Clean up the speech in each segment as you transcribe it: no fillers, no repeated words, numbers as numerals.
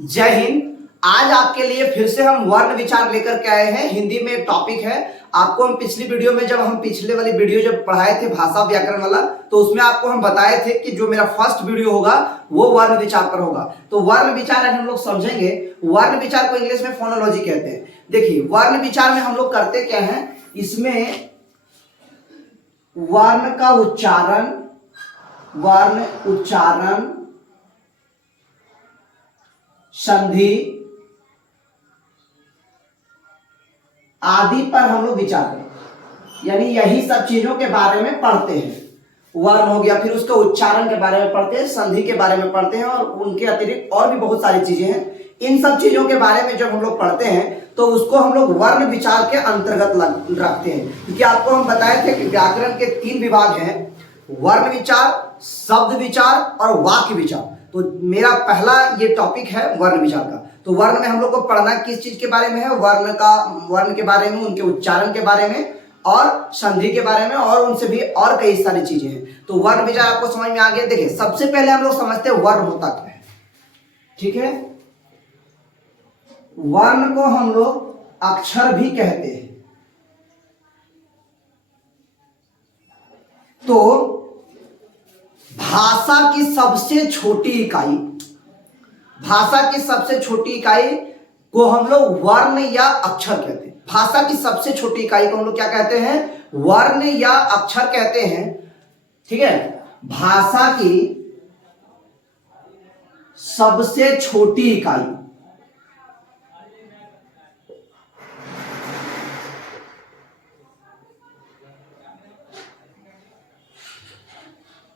जय हिंद। आज आपके लिए फिर से हम वर्ण विचार लेकर के आए हैं। हिंदी में एक टॉपिक है। आपको हम पिछली वीडियो में जब हम पिछले वाली वीडियो जब पढ़ाए थे भाषा व्याकरण वाला, तो उसमें आपको हम बताए थे कि जो मेरा फर्स्ट वीडियो होगा वो वर्ण विचार पर होगा। तो वर्ण विचार आज हम लोग समझेंगे। वर्ण विचार को इंग्लिश में फोनोलॉजी कहते हैं। देखिए वर्ण विचार में हम लोग करते क्या है, इसमें वर्ण का उच्चारण, वर्ण उच्चारण, संधि आदि पर हम लोग विचार करें, यानी यही सब चीजों के बारे में पढ़ते हैं। वर्ण हो गया, फिर उसके उच्चारण के बारे में पढ़ते हैं, संधि के बारे में पढ़ते हैं और उनके अतिरिक्त और भी बहुत सारी चीजें हैं। इन सब चीजों के बारे में जब हम लोग पढ़ते हैं तो उसको हम लोग वर्ण विचार के अंतर्गत रखते हैं, क्योंकि आपको हम बताए थे कि व्याकरण के 3 विभाग हैं, वर्ण विचार, शब्द विचार और वाक्य विचार। तो मेरा पहला ये टॉपिक है वर्ण विचार का। तो वर्ण में हम लोग को पढ़ना किस चीज के बारे में है, वर्ण के बारे में, उनके उच्चारण के बारे में और संधि के बारे में और उनसे भी और कई सारी चीजें हैं। तो वर्ण विचार आपको समझ में आ गया। देखिए सबसे पहले हम लोग समझते हैं वर्ण होता क्या है। ठीक है, वर्ण को हम लोग अक्षर भी कहते हैं। तो भाषा की सबसे छोटी इकाई, भाषा की सबसे छोटी इकाई को हम लोग वर्ण या अक्षर कहते हैं। भाषा की सबसे छोटी इकाई को हम लोग क्या कहते हैं, वर्ण या अक्षर कहते हैं। ठीक है, भाषा की सबसे छोटी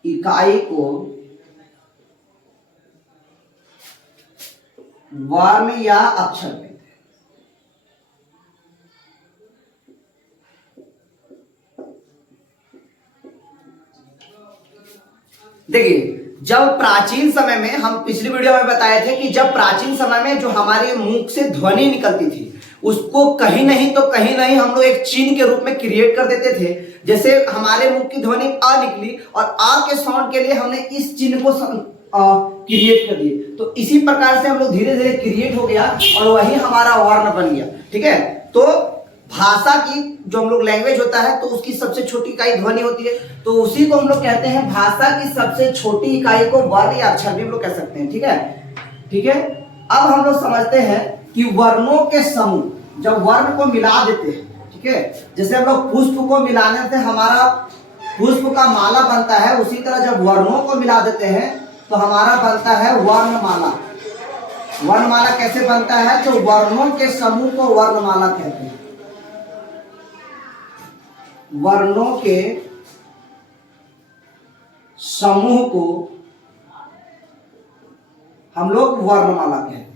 इकाई को वर्ण या अक्षर कहते हैं। देखिए जब प्राचीन समय में, हम पिछली वीडियो में बताए थे कि जब प्राचीन समय में जो हमारे मुख से ध्वनि निकलती थी उसको कहीं नहीं तो कहीं नहीं हम लोग एक चिन्ह के रूप में क्रिएट कर देते थे। जैसे हमारे मुख की ध्वनि आ निकली और आ के साउंड के लिए हमने इस चिन्ह को क्रिएट कर दिए। तो इसी प्रकार से हम लोग धीरे धीरे क्रिएट हो गया और वही हमारा वर्ण बन गया। ठीक है, तो भाषा की जो हम लोग लैंग्वेज होता है तो उसकी सबसे छोटी इकाई ध्वनि होती है, तो उसी को हम लोग कहते हैं, भाषा की सबसे छोटी इकाई को वर्ण या अक्षर भी हम लोग कह सकते हैं। ठीक है, ठीक है। अब हम लोग समझते हैं कि वर्णों के समूह जब वर्ण को मिला देते हैं, ठीक है, जैसे हम लोग पुष्प को मिलाने से हमारा पुष्प का माला बनता है, उसी तरह जब वर्णों को मिला देते हैं तो हमारा बनता है वर्णमाला। वर्णमाला कैसे बनता है, तो वर्णों के समूह को वर्णमाला कहते हैं। वर्णों के समूह को हम लोग वर्णमाला कहते हैं।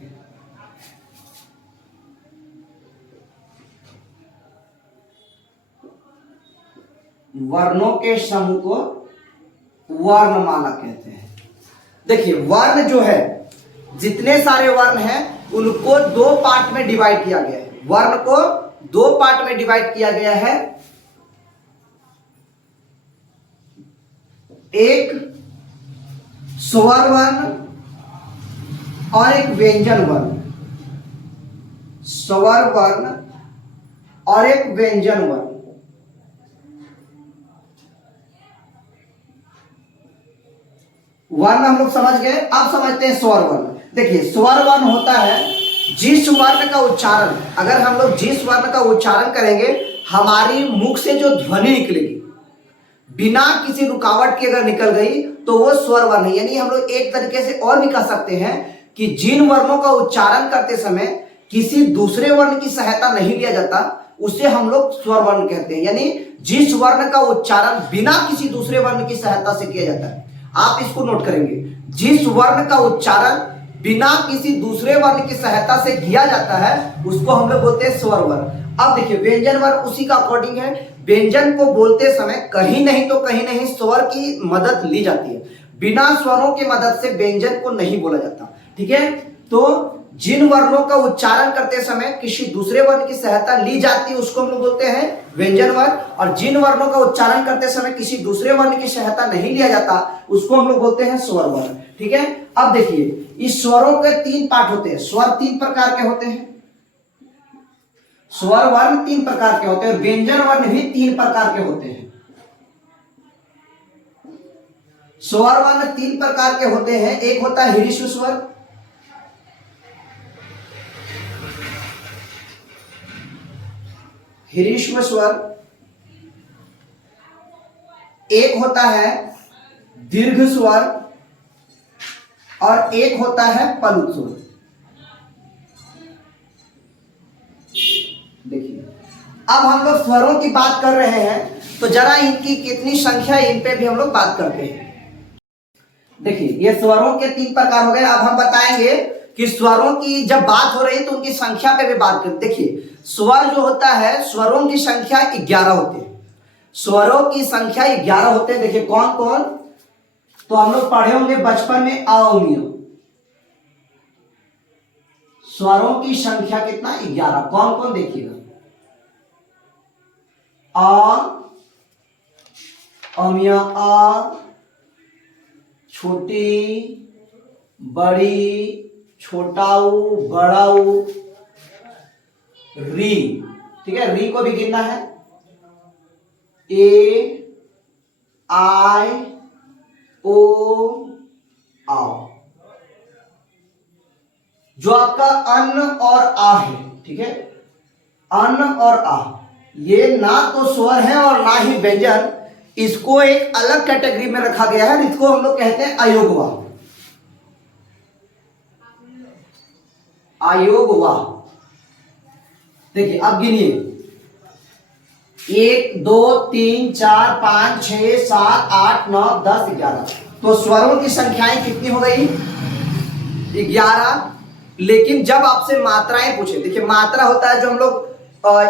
वर्णों के समूह को वर्णमाला कहते हैं। देखिए वर्ण जो है, जितने सारे वर्ण हैं उनको 2 पार्ट में डिवाइड किया गया है। वर्ण को 2 पार्ट में डिवाइड किया गया है, एक स्वर वर्ण और एक व्यंजन वर्ण। स्वर वर्ण और एक व्यंजन वर्ण। वर्ण हम लोग समझ गए। अब समझते हैं स्वर वर्ण। देखिए स्वर वर्ण होता है जिस वर्ण का उच्चारण, अगर हम लोग जिस वर्ण का उच्चारण करेंगे हमारी मुख से जो ध्वनि निकलेगी बिना किसी रुकावट के अगर निकल गई तो वो स्वर वर्ण है। यानी हम लोग एक तरीके से और भी कह सकते हैं कि जिन वर्णों का उच्चारण करते समय किसी दूसरे वर्ण की सहायता नहीं लिया जाता उसे हम लोग स्वर वर्ण कहते हैं। यानी जिस वर्ण का उच्चारण बिना किसी दूसरे वर्ण की सहायता से किया जाता है, आप इसको नोट करेंगे, जिस वर्ण का उच्चारण बिना किसी दूसरे वर्ण की सहायता से किया जाता है उसको हम लोग बोलते हैं स्वर वर्ण। अब देखिए व्यंजन वर्ण उसी का अकॉर्डिंग है। व्यंजन को बोलते समय कहीं नहीं तो कहीं नहीं स्वर की मदद ली जाती है। बिना स्वरों की मदद से व्यंजन को नहीं बोला जाता। ठीक है, तो जिन वर्णों का उच्चारण करते समय किसी दूसरे वर्ण की सहायता ली जाती है उसको हम लोग बोलते हैं व्यंजन वर्ण, और जिन वर्णों का उच्चारण करते समय किसी दूसरे वर्ण की सहायता नहीं लिया जाता उसको हम लोग बोलते हैं स्वर वर्ण। ठीक है, अब देखिए इस स्वरों के 3 पार्ट होते हैं। स्वर 3 प्रकार के होते हैं, स्वर वर्ण 3 प्रकार के होते हैं और व्यंजन वर्ण भी 3 प्रकार के होते हैं। स्वर वर्ण 3 प्रकार के होते हैं। एक होता है ह्रीश्व स्वर, ह्रीश्व स्वर, एक होता है दीर्घ स्वर और एक होता है पलुत स्वर। देखिए अब हम लोग स्वरों की बात कर रहे हैं तो जरा इनकी कितनी संख्या है इन पे भी हम लोग बात करते हैं। देखिए ये स्वरों के 3 प्रकार हो गए। अब हम बताएंगे कि स्वरों की जब बात हो रही है तो उनकी संख्या पे भी बात करते। देखिए स्वर जो होता है स्वरों की संख्या 11 होते हैं, स्वरों की संख्या 11 होते हैं। देखिए कौन कौन, तो हम लोग पढ़े होंगे बचपन में अ स्वरों की संख्या कितना 11, कौन कौन देखिएगा, अमिया आ, छोटी बड़ी छोटाऊ बड़ाऊ, री। ठीक है, री को भी गिनना है, ए आई ओ आओ। जो आपका अन्न और आ है, ठीक है, अन्न और आ ये ना तो स्वर है और ना ही व्यंजन, इसको एक अलग कैटेगरी में रखा गया है, इसको हम लोग कहते हैं अयोगवा। अयोगवा। देखिए अब गिनिए 1 2 3 4 5 6 7 8 9 10 11। तो स्वरों की संख्याएं कितनी हो गई 11। लेकिन जब आपसे मात्राएं पूछे, देखिए मात्रा होता है जो हम लोग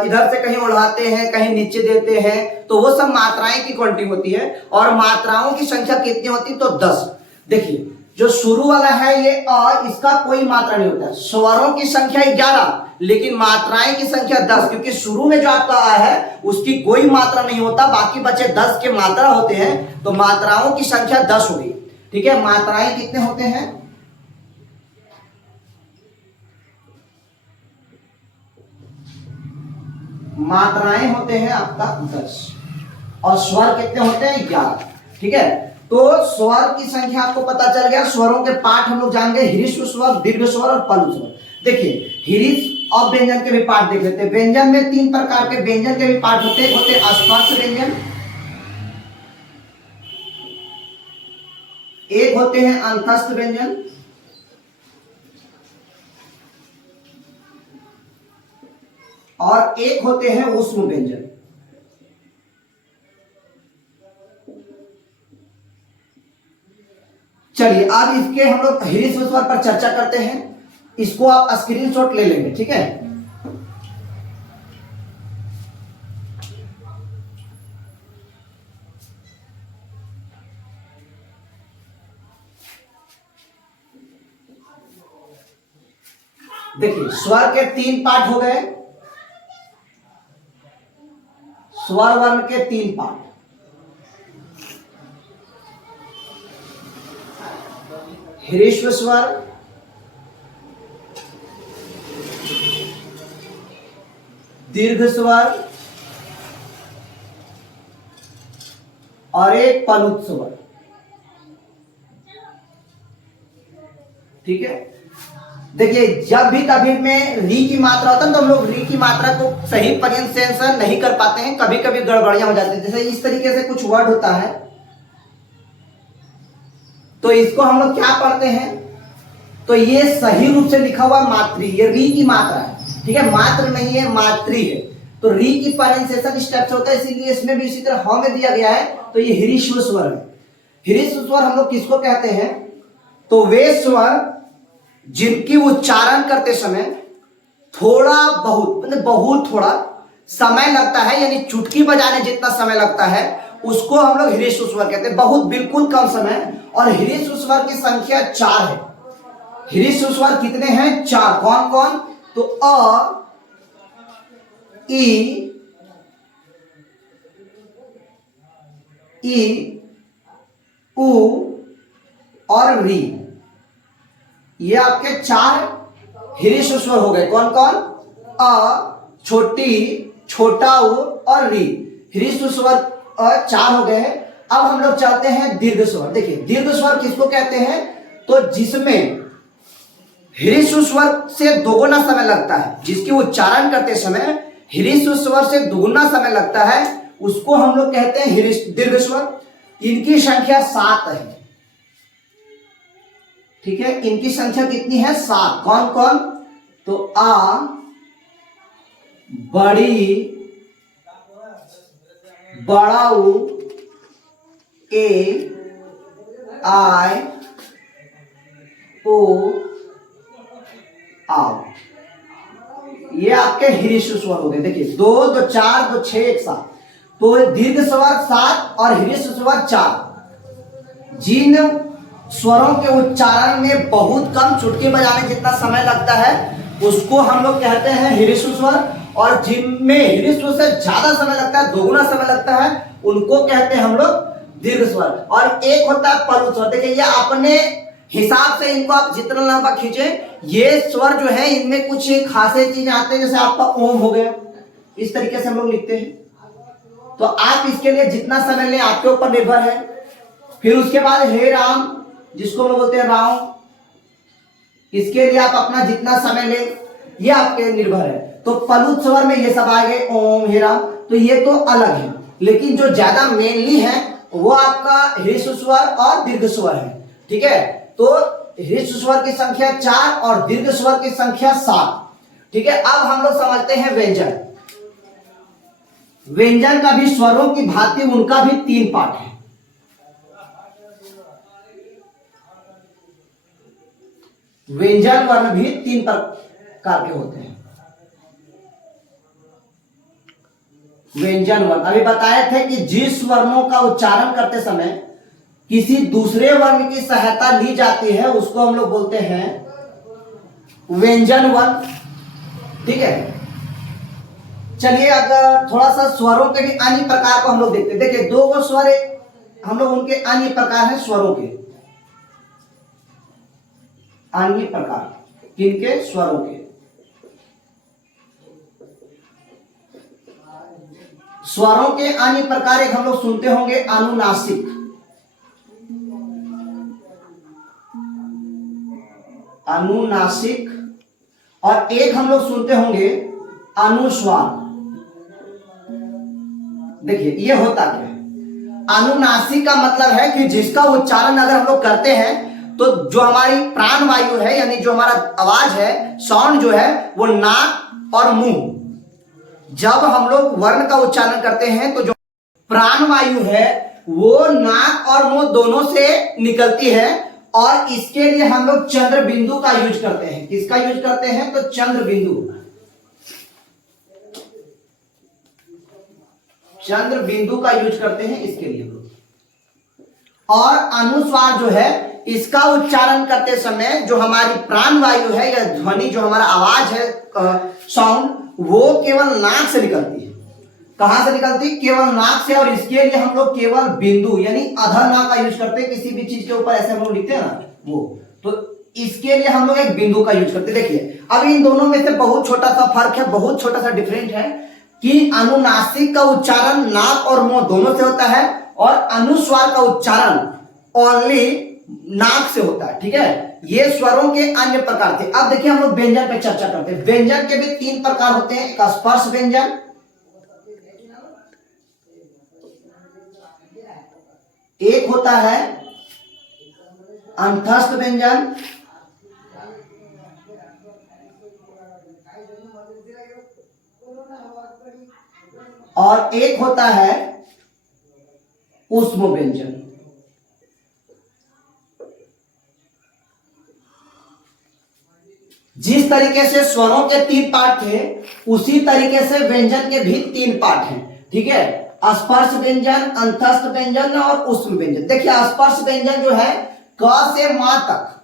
इधर से कहीं उड़ाते हैं कहीं नीचे देते हैं, तो वो सब मात्राएं की क्वांटिटी होती है। और मात्राओं की संख्या कितनी होती है तो 10। देखिए जो शुरू वाला है ये अ, इसका कोई मात्रा नहीं होता। स्वरों की संख्या 11 लेकिन मात्राएं की संख्या 10, क्योंकि शुरू में जो आपका आ है उसकी कोई मात्रा नहीं होता, बाकी बचे 10 के मात्रा होते हैं, तो मात्राओं की संख्या 10 होगी। ठीक है, मात्राएं कितने होते हैं, मात्राएं होते हैं आपका 10 और स्वर कितने होते हैं 11। ठीक है, तो स्वर की संख्या आपको पता चल गया। स्वरों के पाठ हम लोग जान गए, ह्रीश्व स्वर, दीर्घ स्वर और पलु स्वर। देखिए ह्रीश्व और व्यंजन के भी पाठ देख लेते हैं। व्यंजन में 3 प्रकार के व्यंजन के भी पाठ होते हैं स्पर्श व्यंजन, एक होते हैं अंतस्थ व्यंजन, और एक होते हैं ऊष्म व्यंजन। चलिए अब इसके हम लोग ह्रीश्व स्वर पर चर्चा करते हैं। इसको आप स्क्रीनशॉट ले लेंगे, ठीक है। देखिए स्वर के 3 पार्ट हो गए, स्वर वर्ण के 3 पार्ट। ह्रीश्व स्वर, दीर्घ स्वर और एक पलुत स्वर। ठीक है, देखिए जब भी कभी में री की मात्रा होता है तो हम लोग री की मात्रा को सही प्रोनाउंसिएशन नहीं कर पाते हैं, कभी कभी गड़बड़ियां हो जाती है। जैसे इस तरीके से कुछ वर्ड होता है तो इसको हम लोग क्या पढ़ते हैं, तो ये सही रूप से लिखा हुआ मात्री, ये री की मात्रा है। ठीक है, मात्र नहीं है मात्री है, तो री की प्रोनाउंसिएशन स्टेप्स होता है, इसीलिए इसमें भी इसी तरह ह में दिया गया है। तो ये ह्रीश्व स्वर है। ह्रीश्व स्वर हम लोग किसको कहते हैं, तो वे स्वर जिनकी उच्चारण करते समय थोड़ा बहुत मतलब बहुत थोड़ा समय लगता है, यानी चुटकी बजाने जितना समय लगता है उसको हम लोग ह्रीश्व स्वर कहते हैं, बहुत बिल्कुल कम समय। और ह्रीश्व स्वर की संख्या 4 है। ह्रस्व स्वर कितने हैं? 4। कौन कौन? तो अ, ई, उ और री। ये आपके 4 ह्रस्व स्वर हो गए। कौन कौन? अ, छोटी, छोटा उ और री। ह्रस्व स्वर 4 हो गए हैं। अब हम लोग चलते हैं दीर्घ स्वर। देखिए दीर्घ स्वर किसको कहते हैं? तो जिसमें ह्रस्व स्वर से दोगुना समय लगता है, जिसकी उच्चारण करते समय ह्रस्व स्वर से दोगुना समय लगता है, उसको हम लोग कहते हैं दीर्घ स्वर। इनकी संख्या 7 है। ठीक है, इनकी संख्या कितनी है? 7। कौन कौन? तो आ, बड़ी, बड़ा उ, ए, आई, ओ, आओ। ये आपके ह्रस्व स्वर हो गए। देखिए 2 2 4 2 6 1 7। तो दीर्घ स्वर 7 और ह्रस्व स्वर 4। जिन स्वरों के उच्चारण में बहुत कम चुटकी बजाने जितना समय लगता है उसको हम लोग कहते हैं ह्रस्व स्वर, और जिनमें ह्रस्व से ज्यादा समय लगता है, दोगुना समय लगता है, उनको कहते हैं हम लोग दीर्घ स्वर। और एक होता है पलु स्वर। देखिए ये अपने हिसाब से इनको आप जितना लंबा खींचे, ये स्वर जो है इनमें कुछ खासे चीजें आते हैं, जैसे आपका ओम हो गया, इस तरीके से हम लोग लिखते हैं। तो आप इसके लिए जितना समय लें आपके ऊपर निर्भर है। फिर उसके बाद हे राम, जिसको हम बोलते हैं राम, इसके लिए आप अपना जितना समय लें, ये आपके निर्भर है। तो पलुत स्वर में ये सब आ गए, ओम, हे राम, तो ये तो अलग है। लेकिन जो ज्यादा मेनली है वो आपका ह्रस्व स्वर और दीर्घ स्वर है। ठीक है, तो ह्रस्व स्वर की संख्या 4 और दीर्घ स्वर की संख्या 7। ठीक है, अब हम लोग समझते हैं व्यंजन। व्यंजन का भी स्वरों की भांति उनका भी 3 पार्ट है। व्यंजन वर्ण भी 3 प्रकार के होते हैं। व्यंजन वर्ण अभी बताए थे कि जिस वर्णों का उच्चारण करते समय किसी दूसरे वर्ण की सहायता ली जाती है उसको हम लोग बोलते हैं व्यंजन वर्ण। ठीक है, चलिए अगर थोड़ा सा स्वरों के भी अन्य प्रकार को हम लोग देखते हैं। देखिए 2 गो स्वर हम लोग उनके अन्य प्रकार हैं स्वरों के। अन्य प्रकार किनके? स्वरों के। स्वरों के अन्य प्रकार एक हम लोग सुनते होंगे अनुनासिक, अनुनासिक, और एक हम लोग सुनते होंगे अनुस्वार। देखिए ये होता क्या है? अनुनासिक का मतलब है कि जिसका उच्चारण अगर हम लोग करते हैं तो जो हमारी प्राण वायु है, यानी जो हमारा आवाज है, साउंड जो है, वो नाक और मुंह, जब हम लोग वर्ण का उच्चारण करते हैं तो जो प्राण वायु है वो नाक और मुंह दोनों से निकलती है। और इसके लिए हम लोग चंद्र बिंदु का यूज करते हैं। किसका यूज करते हैं? तो चंद्र बिंदु, चंद्र बिंदु का यूज करते हैं इसके लिए हम लोग। और अनुस्वार जो है इसका उच्चारण करते समय जो हमारी प्राण वायु है या ध्वनि, जो हमारा आवाज है, साउंड, वो केवल नाक से निकलती है। कहां से निकलती? केवल नाक से। और इसके लिए हम लोग केवल बिंदु यानी अधर नाक का यूज करते हैं। किसी भी चीज के ऊपर ऐसे हम लोग लिखते हैं ना, वो, तो इसके लिए हम लोग एक बिंदु का यूज करते हैं। देखिए अब इन दोनों में से बहुत छोटा सा फर्क है, बहुत छोटा सा डिफरेंट है कि अनुनासिक का उच्चारण नाक और मुंह दोनों से होता है और अनुस्वार का उच्चारण ओनली नाक से होता है। ठीक है, ये स्वरों के अन्य प्रकार थे। अब देखिए हम लोग व्यंजन पे चर्चा करते हैं। व्यंजन के भी 3 प्रकार होते हैं। एक स्पर्श व्यंजन, एक होता है अंतस्थ व्यंजन, और एक होता है ऊष्म व्यंजन। जिस तरीके से स्वरों के 3 पार्ट थे उसी तरीके से व्यंजन के भी 3 पार्ट हैं। ठीक है, स्पर्श व्यंजन, अंतस्थ व्यंजन और ऊष्म व्यंजन। देखिए स्पर्श व्यंजन जो है क से मां तक,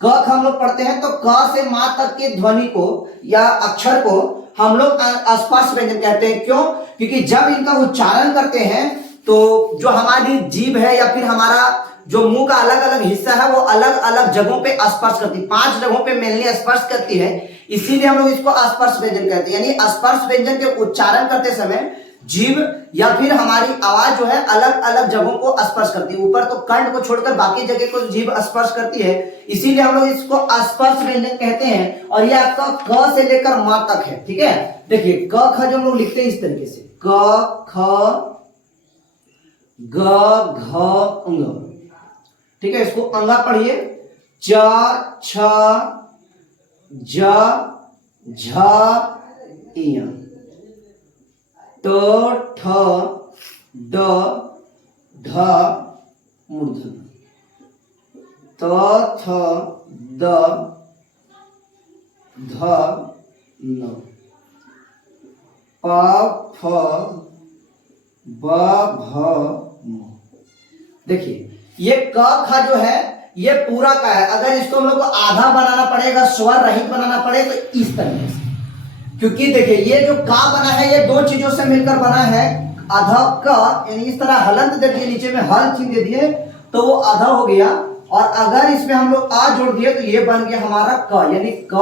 क ख हम लोग पढ़ते हैं तो क से मां तक के ध्वनि को या अक्षर को हम लोग स्पर्श व्यंजन कहते हैं। क्यों? क्योंकि जब इनका उच्चारण करते हैं तो जो हमारी जीभ है या फिर हमारा जो मुंह का अलग अलग हिस्सा है वो अलग अलग जगहों पे स्पर्श करती है, 5 जगहों पे मेनली स्पर्श करती है, इसीलिए हम लोग इसको स्पर्श व्यंजन कहते हैं। यानी स्पर्श व्यंजन के उच्चारण करते समय जीभ या फिर हमारी आवाज जो है अलग अलग जगहों को स्पर्श करती है। ऊपर तो कंठ को छोड़कर बाकी जगह को जीभ स्पर्श करती है, इसीलिए हम लोग इसको स्पर्श व्यंजन कहते हैं। और ये आपका क से लेकर मां तक है। ठीक है, देखिए क ख जो हम लोग लिखते हैं इस तरीके से, क ख ग घ ङ। ठीक है, इसको अंगा पढ़िए, च छ ज झ इ, ट ठ ड ढ मूर्धन्य, त थ द ध न, प फ ब भ म। देखिए ये क ख जो है ये पूरा का है। अगर इसको हम लोग को आधा बनाना पड़ेगा, स्वर रहित बनाना पड़े तो इस तरीके से, क्योंकि देखिए ये जो का बना है ये 2 चीजों से मिलकर बना है। आधा क यानी इस तरह हलंत दे दिए, नीचे में हल चिन्ह दे दिए तो वो आधा हो गया, और अगर इसमें हम लोग आ जोड़ दिए तो ये बन गया हमारा क। यानी क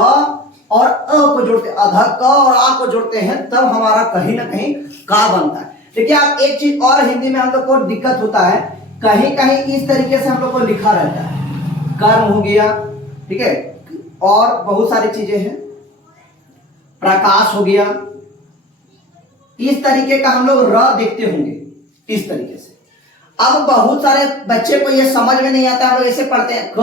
और अ को जोड़ते, आधा क और आ को जोड़ते हैं तब हमारा कहीं ना कहीं का बनता है। देखिए आप एक चीज और हिंदी में हम लोग को दिक्कत होता है, कहीं कहीं इस तरीके से हम लोग को लिखा रहता है, कर्म हो गया, ठीक है, और बहुत सारी चीजें हैं, प्रकाश हो गया, इस तरीके का हम लोग र देखते होंगे इस तरीके से। अब बहुत सारे बच्चे को ये समझ में नहीं आता, हम लोग ऐसे पढ़ते हैं क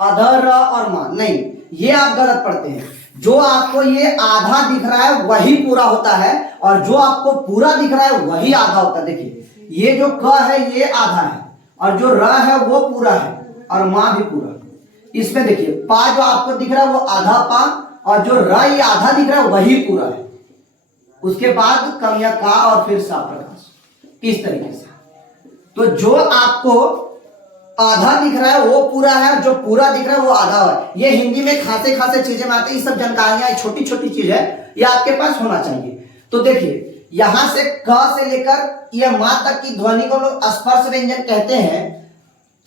अधर र और मां, नहीं ये आप गलत पढ़ते हैं। जो आपको ये आधा दिख रहा है वही पूरा होता है, और जो आपको पूरा दिख रहा है वही आधा होता है। देखिए ये जो क है ये आधा है, और जो र है वो पूरा है, और मां भी पूरा। इसमें देखिए पा जो आपको दिख रहा है वो आधा पा, और जो र ये आधा दिख रहा है वही पूरा है। उसके बाद कम या का और फिर सा प्रकाश, इस तरीके से। तो जो आपको आधा दिख रहा है वो पूरा है, और जो पूरा दिख रहा है वो आधा है। ये हिंदी में खासे खासे चीजें में आती है, ये सब जानकारियां छोटी छोटी चीज है, ये आपके पास होना चाहिए। तो देखिए यहां से क से लेकर ये मां तक की ध्वनि को हम लोग स्पर्श व्यंजन कहते हैं।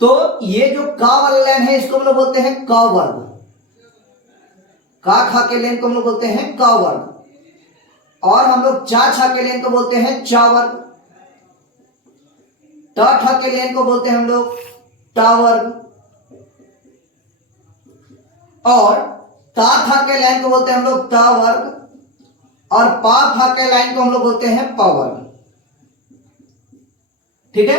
तो ये जो क वाला लाइन है इसको हम लोग बोलते हैं क वर्ग, का खा के लाइन को हम लोग बोलते हैं क वर्ग, और हम लोग चा छा के लाइन को बोलते हैं चा वर्ग, ट ठ के लाइन को बोलते हैं हम लोग टा वर्ग, और ता था के लाइन को बोलते हैं हम लोग ता वर्ग, और पा था के लाइन को हम लोग बोलते हैं प वर्ग। ठीक है,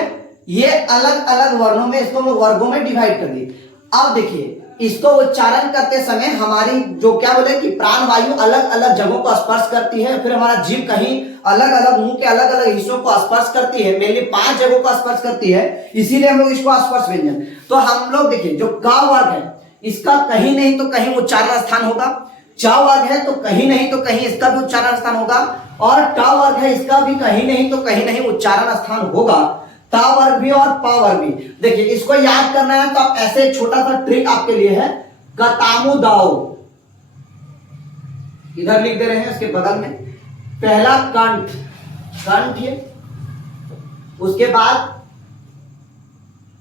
ये अलग अलग वर्णों में, इसको हम लोग वर्गों में डिवाइड कर दिए। अब देखिए इसको उच्चारण करते समय हमारी जो क्या बोले कि प्राण वायु अलग अलग जगहों को स्पर्श करती है, फिर हमारा जीभ कहीं अलग अलग मुंह के अलग अलग हिस्सों को स्पर्श करती है, मेनली 5 जगहों को स्पर्श करती है, इसीलिए हम लोग इसको स्पर्श व्यंजन। तो हम लोग देखिए जो का वर्ग है इसका कहीं नहीं तो कहीं उच्चारण स्थान होगा, चा वर्ग है तो कहीं नहीं तो कहीं इसका भी उच्चारण स्थान होगा, और टा वर्ग है इसका भी कहीं नहीं तो कहीं नहीं उच्चारण स्थान होगा, ता वर्ग भी और पा वर्ग भी। देखिए इसको याद करना है तो ऐसे छोटा सा ट्रिक आपके लिए है, कतामु दाओ इधर लिख दे रहे हैं, इसके बगल में पहला कंठ, कंठ है, उसके बाद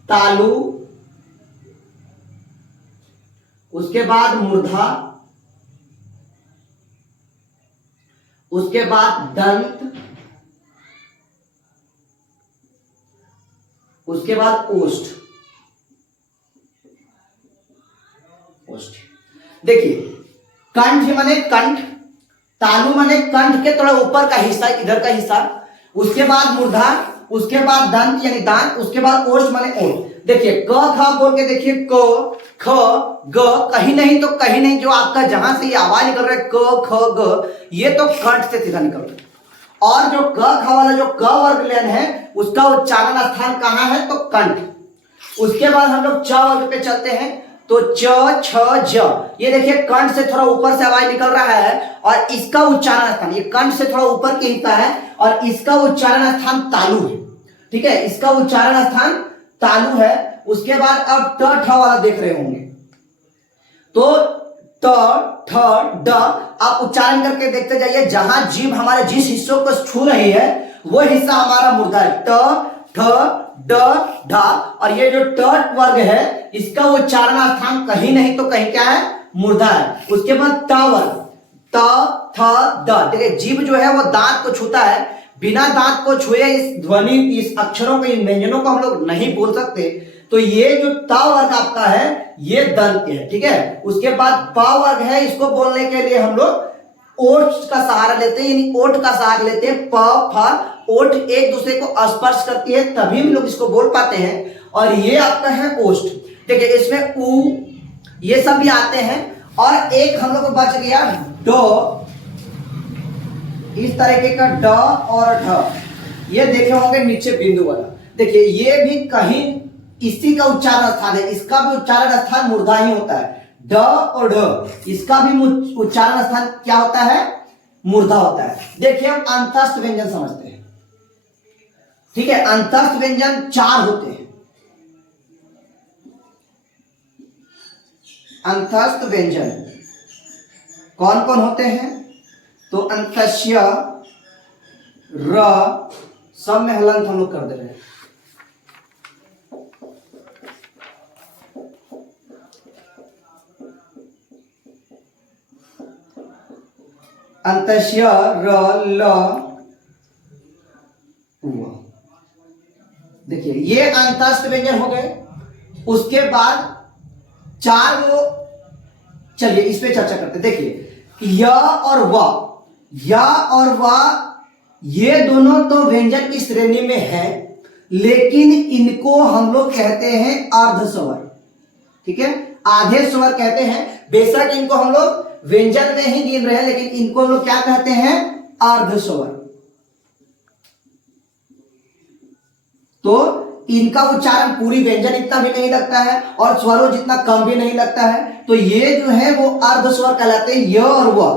तालु, उसके बाद मूर्धा, उसके बाद दंत, उसके बाद ओष्ठ। ओष्ठ देखिए कंठ माने कंठ, तालु माने कंठ के थोड़ा ऊपर का हिस्सा, इधर का हिस्सा, उसके बाद मूर्धा, उसके बाद दंत यानी दांत, उसके बाद ओष्ठ माने ओठ। देखिए क ख बोल के देखिए क ख ग, कहीं नहीं तो कहीं नहीं, जो आपका जहां से ये आवाज निकल रहा है क ख ग, ये तो कंठ से सीधा निकल रहा है। और जो क ख वाला जो क वर्ग लेन है उसका उच्चारण स्थान कहां है तो कंठ। उसके बाद हम लोग च वर्ग पे चलते हैं, तो च छ ज, ये देखिए कंठ से थोड़ा ऊपर से आवाज निकल रहा है, और इसका उच्चारण स्थान, ये कंठ से थोड़ा ऊपर के हिस्सा है और इसका उच्चारण स्थान तालु है। ठीक है, इसका उच्चारण स्थान तालु है। उसके बाद अब ट ठ वाला देख रहे होंगे, तो त, ठ, ड आप उच्चारण करके देखते जाइए, जहां जीभ हमारे जिस हिस्सों को छू रही है वो हिस्सा हमारा मुर्दा है। ट, ठ, ड, ढ। और ये जो ट वर्ग है इसका उच्चारण स्थान कहीं नहीं तो कहीं क्या है, मूर्धा है। उसके बाद त वर्ग, त, थ, द। देखिए जीभ जो है वो दांत को छूता है, बिना दांत को छुए इस ध्वनि, इस अक्षरों को, इन व्यंजनों को हम लोग नहीं बोल सकते। तो ये जो त वर्ग आपका है ये दंत है, ठीक है। उसके बाद प वर्ग है, इसको बोलने के लिए हम लोग ओठ का सहारा लेते हैं, यानी ओठ का सहारा लेते हैं। प, फ, ओठ एक दूसरे को स्पर्श करती है तभी हम लोग इसको बोल पाते हैं। और ये आपका है ओष्ठ, ठीक है। इसमें उ ये सब भी आते हैं। और एक हम लोग को बच गया ड, इस तरीके का ड और ढ, ये देखे होंगे नीचे बिंदु वाला। देखिए ये भी कहीं इसी का उच्चारण स्थान है, इसका भी उच्चारण स्थान मूर्धा ही होता है। ड और ढ इसका भी उच्चारण स्थान क्या होता है, मूर्धा होता है। देखिए हम अंतस्थ व्यंजन समझते हैं, ठीक है। अंतस्थ व्यंजन 4 होते हैं। अंतस्थ व्यंजन कौन कौन होते हैं, तो अंतस्य, र, सब में हलंत हम लोग कर दे रहे हैं। अंतस्य, र, ल, उ। देखिए ये अंतस्थ व्यंजन हो गए। उसके बाद 4 वो, चलिए इस पे चर्चा करते। देखिए य और व, या और व ये दोनों तो व्यंजन की श्रेणी में है, लेकिन इनको हम लोग कहते हैं अर्ध स्वर, ठीक है। आधे स्वर कहते हैं। बेशक इनको हम लोग व्यंजन में ही गिन रहे हैं, लेकिन इनको हम लोग क्या कहते हैं, अर्ध स्वर। तो इनका उच्चारण पूरी व्यंजन इतना भी नहीं लगता है और स्वरों जितना कम भी नहीं लगता है। तो ये जो है वो अर्ध स्वर कहलाते हैं, य और व।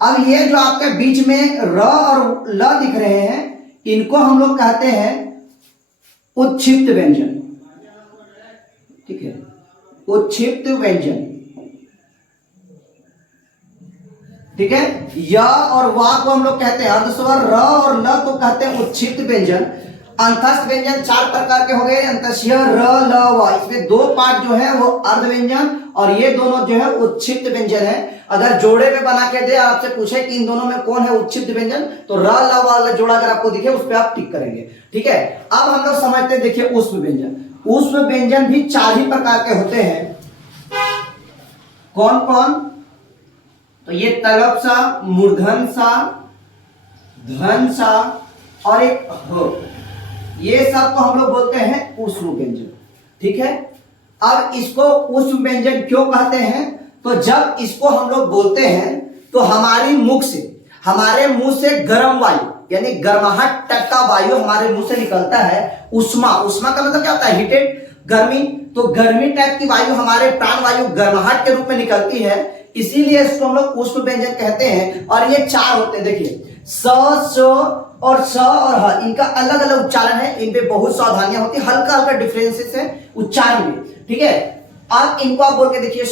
अब ये जो आपके बीच में र और ल दिख रहे हैं, इनको हम लोग कहते हैं उच्छिप्त व्यंजन, ठीक है। उच्छिप्त व्यंजन, ठीक है। य और वा को हम लोग कहते हैं अर्ध स्वर, र और ल को कहते हैं उच्छिप्त व्यंजन। अंतस्थ व्यंजन 4 प्रकार के हो गए, अंतस्य, र, ल, व। इसमें 2 पार्ट जो है वो अर्ध व्यंजन और ये दोनों जो है उच्छिप्त व्यंजन है। अगर जोड़े में बना के दे, आपसे पूछे कि इन दोनों में कौन है उच्छिप्त व्यंजन, तो र, ल वाला जोड़ा अगर आपको दिखे उस पर आप टिक करेंगे, ठीक है। अब हम लोग समझते हैं, देखिए ऊष्म व्यंजन। ऊष्म व्यंजन भी 4 ही प्रकार के होते हैं। कौन कौन, तो ये तलब सा, मूर्धन सा, धन सा और एक ह, ये सब को हम लोग बोलते हैं ऊष्म व्यंजन, ठीक है। अब इसको ऊष्म व्यंजन क्यों कहते हैं, तो जब इसको हम लोग बोलते हैं तो हमारी मुख से, हमारे मुंह से गर्म वायु यानी गर्माहट टाइप का वायु हमारे मुंह से निकलता है। उष्मा, उष्मा का मतलब क्या होता है, हीटेड, गर्मी। तो गर्मी टाइप की वायु हमारे प्राण वायु गर्माहट के रूप में निकलती है, इसीलिए इसको हम लोग ऊष्म व्यंजन कहते हैं। और ये 4 होते हैं, देखिए स, और स और ह, इनका अलग अलग उच्चारण है, इन पे बहुत सावधानियां होती है, हल्का हल्का डिफरेंसेस है उच्चारण में, ठीक है। अब इनको आप बोल के देखिए,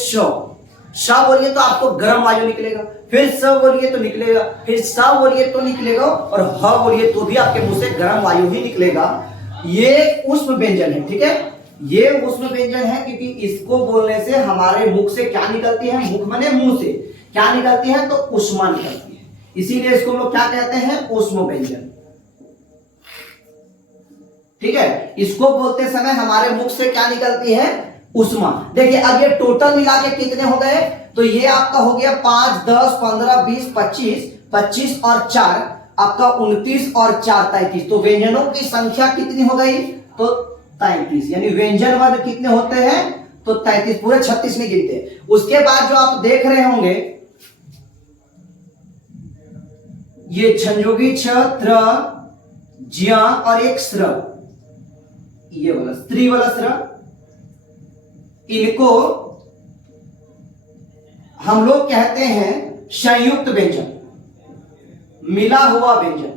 श बोलिए तो आपको गर्म वायु निकलेगा, फिर स बोलिए तो निकलेगा, फिर स बोलिए तो निकलेगा, और ह बोलिए तो भी आपके मुंह से गर्म वायु ही निकलेगा। ये ऊष्म व्यंजन है, ठीक है। ये ऊष्म व्यंजन है क्योंकि इसको बोलने से हमारे मुख से क्या निकलती है, मुख माने मुंह से क्या निकलती है, तो उष्मा निकलती है, इसीलिए इसको हम लोग क्या कहते हैं, ऊष्म व्यंजन, ठीक है। इसको बोलते समय हमारे मुख से क्या निकलती है, उष्मा। देखिए अब ये टोटल मिला के कितने हो गए, तो ये आपका हो गया 5, 10, 15, 20, 25, 25 और 4 आपका 29 और 4 33। तो व्यंजनों की संख्या कितनी हो गई, तो 33, यानी व्यंजन वर्ग कितने होते हैं, तो 33, पूरे 36 नहीं गिनते। उसके बाद जो आप देख रहे होंगे ये संयोगी छ, त्र, ज्या और एक स्र, ये वाला स्त्री वाला स्र, इनको हम लोग कहते हैं संयुक्त व्यंजन, मिला हुआ व्यंजन,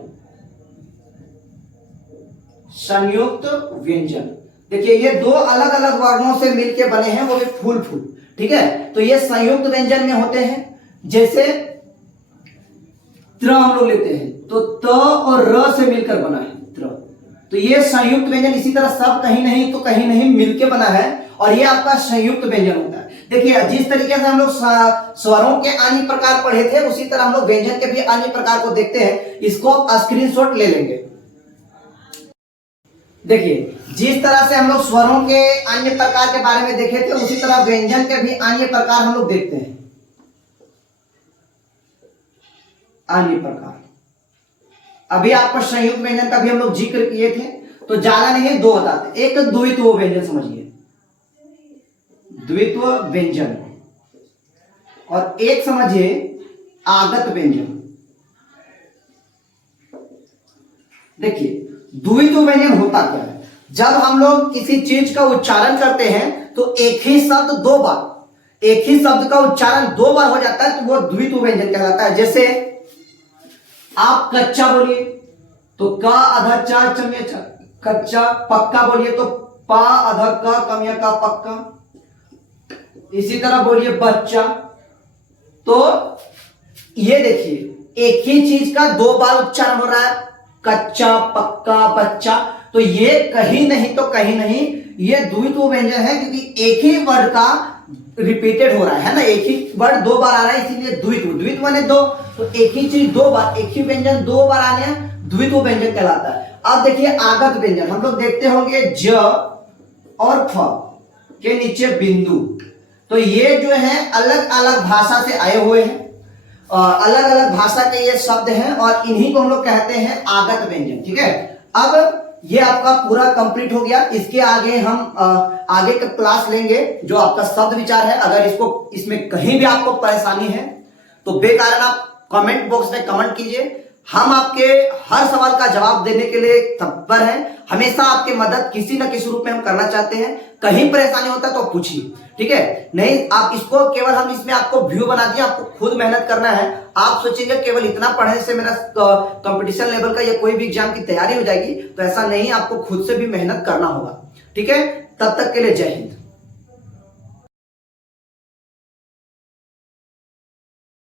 संयुक्त व्यंजन। देखिए ये 2 अलग अलग वर्णों से मिलके बने हैं, वो भी फूल फूल, ठीक है। तो ये संयुक्त व्यंजन में होते हैं। जैसे त्र हम लोग लेते हैं तो त और र से मिलकर बना है त्र, तो ये संयुक्त व्यंजन। इसी तरह सब कहीं नहीं तो कहीं नहीं मिलकर बना है और ये आपका संयुक्त व्यंजन होता है। देखिए जिस तरीके से हम लोग स्वरों के अन्य प्रकार पढ़े थे उसी तरह हम लोग व्यंजन के भी अन्य प्रकार को देखते हैं। इसको आप स्क्रीनशॉट ले लेंगे। देखिए जिस तरह से हम लोग स्वरों के अन्य प्रकार के बारे में देखे थे उसी तरह व्यंजन के भी अन्य प्रकार हम लोग देखते हैं। अन्य प्रकार अभी आपको संयुक्त व्यंजन का भी हम लोग जिक्र किए थे तो ज्यादा नहीं है, दो बताते। एक द्वित्व व्यंजन समझिए, द्वित्व व्यंजन, और एक समझिए आगत व्यंजन। देखिए द्वित्व व्यंजन होता क्या है, जब हम लोग किसी चीज का उच्चारण करते हैं तो एक ही शब्द दो बार, एक ही शब्द का उच्चारण दो बार हो जाता है तो वो द्वित्व व्यंजन कहलाता है। जैसे आप कच्चा बोलिए तो का अधा चा चमिया चा कच्चा, पक्का बोलिए तो पा अधा का कमिया का पक्का। इसी तरह बोलिए बच्चा, तो ये देखिए एक ही चीज का दो बार उच्चारण हो रहा है, कच्चा पक्का बच्चा, तो ये कहीं नहीं तो कहीं नहीं ये द्वित्व व्यंजन है, क्योंकि एक ही वर्ड का रिपीटेड हो रहा है ना, एक ही वर्ड दो बार आ रहा है, इसीलिए द्वित्व। द्वित्व माने दो, तो एक ही चीज दो बार, एक ही व्यंजन दो बार आने द्वित्व व्यंजन कहलाता है। अब देखिए आगत व्यंजन, हम लोग देखते होंगे ज और फ के नीचे बिंदु, तो ये जो है अलग अलग भाषा से आए हुए हैं, अलग अलग भाषा के ये शब्द हैं और इन्हीं को हम लोग कहते हैं आगत व्यंजन। ठीक है, अब ये आपका पूरा कंप्लीट हो गया। इसके आगे हम आगे का क्लास लेंगे जो आपका शब्द विचार है। अगर इसमें कहीं भी आपको परेशानी है तो बेकार आप कमेंट बॉक्स में कमेंट कीजिए, हम आपके हर सवाल का जवाब देने के लिए तत्पर हैं। हमेशा आपकी मदद किसी न किसी रूप में हम करना चाहते हैं। कहीं परेशानी होता है तो पूछिए, ठीक है। नहीं आप इसको केवल हम इसमें आपको व्यू बना दिए, आपको खुद मेहनत करना है। आप सोचेंगे केवल इतना पढ़ने से मेरा कंपटीशन लेवल का या कोई भी एग्जाम की तैयारी हो जाएगी, तो ऐसा नहीं, आपको खुद से भी मेहनत करना होगा। ठीक है, तब तक के लिए जय हिंद।